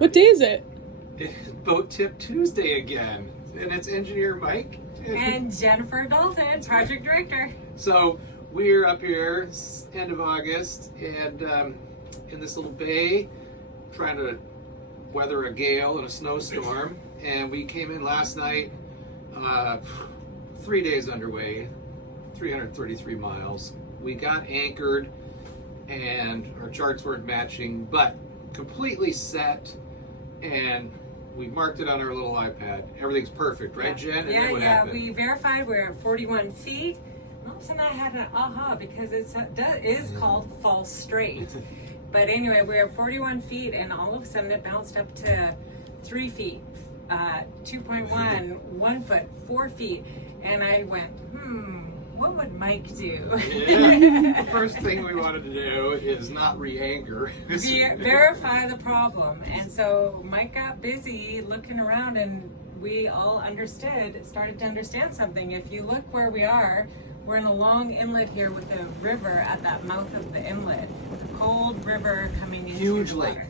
What day is it? Boat Tip Tuesday again, and it's engineer Mike and Jennifer Dalton, project director. So we're up here, end of August, and in this little bay, trying to weather a gale and a snowstorm. And we came in last night, 3 days underway, 333 miles. We got anchored, and our charts weren't matching, but completely set. And we marked it on our little iPad. Everything's perfect, right, Jen? And then what happened? We verified we're at 41 feet. All of a sudden I had an aha because it is called false straight. But anyway, we're at 41 feet and all of a sudden it bounced up to 3 feet, 2.1, 1 foot, 4 feet. And I went, what would Mike do? Yeah. The first thing we wanted to do is not re-anchor. Verify the problem. And so Mike got busy looking around and we all started to understand something. If you look where we are, we're in a long inlet here with a river at that mouth of the inlet. The cold river coming into Huge the lake. water.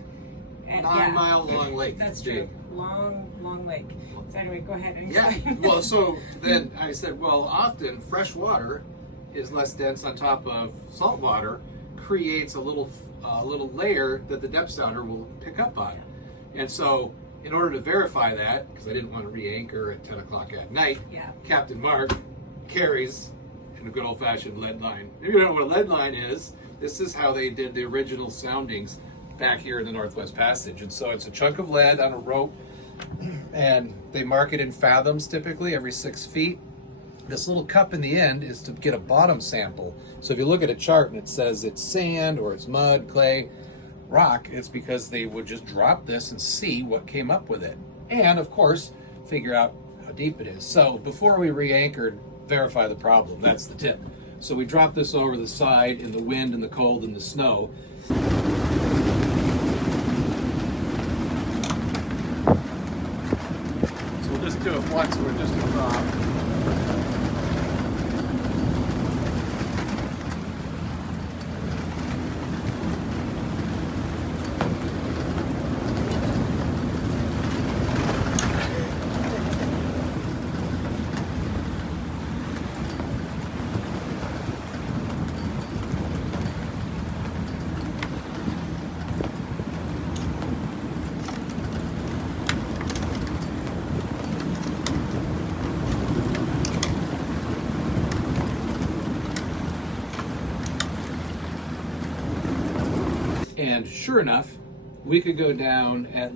And, 9-mile long lake. That's Big. true. Long lake. So anyway, go ahead and Yeah. explain. Well, so then I said, well, often fresh water is less dense on top of salt water, creates a little layer that the depth sounder will pick up on. And so in order to verify that, because I didn't want to re-anchor at 10 o'clock at night, Captain Mark carries in a good old-fashioned lead line. If you don't know what a lead line is, this is how they did the original soundings back here in the Northwest Passage. And so it's a chunk of lead on a rope, and they mark it in fathoms typically every 6 feet. This little cup in the end is to get a bottom sample. So if you look at a chart and it says it's sand or it's mud, clay, rock, it's because they would just drop this and see what came up with it. And of course, figure out how deep it is. So before we re-anchored, verify the problem. That's the tip. So we dropped this over the side in the wind and the cold and the snow. So we'll just do it once. We're just a drop. And sure enough, we could go down at